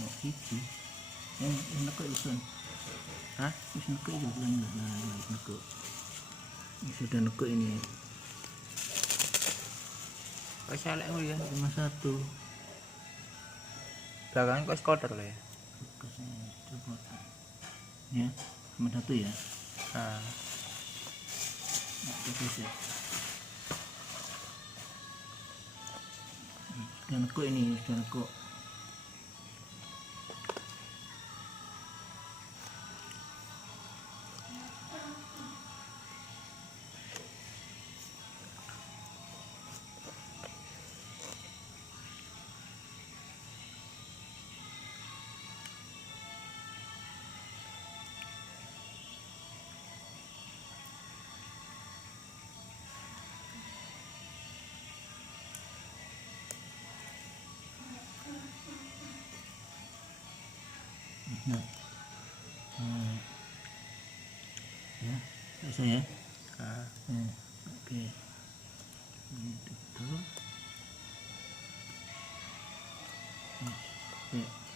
Oh, iki. Yang nekuk isun. Hah? Wis nekuk itu bulan nekuk. Ini sudah nekuk ini. Kok salek ngono ya? 51. Belakangan kok skoter lho ya. Coba. Ya, 51 ya. Nah, Terus ya. Sudah nekuk ini, sudah nekuk. Nah, ya, selesai ya. nah. Oke, gitu. Oke.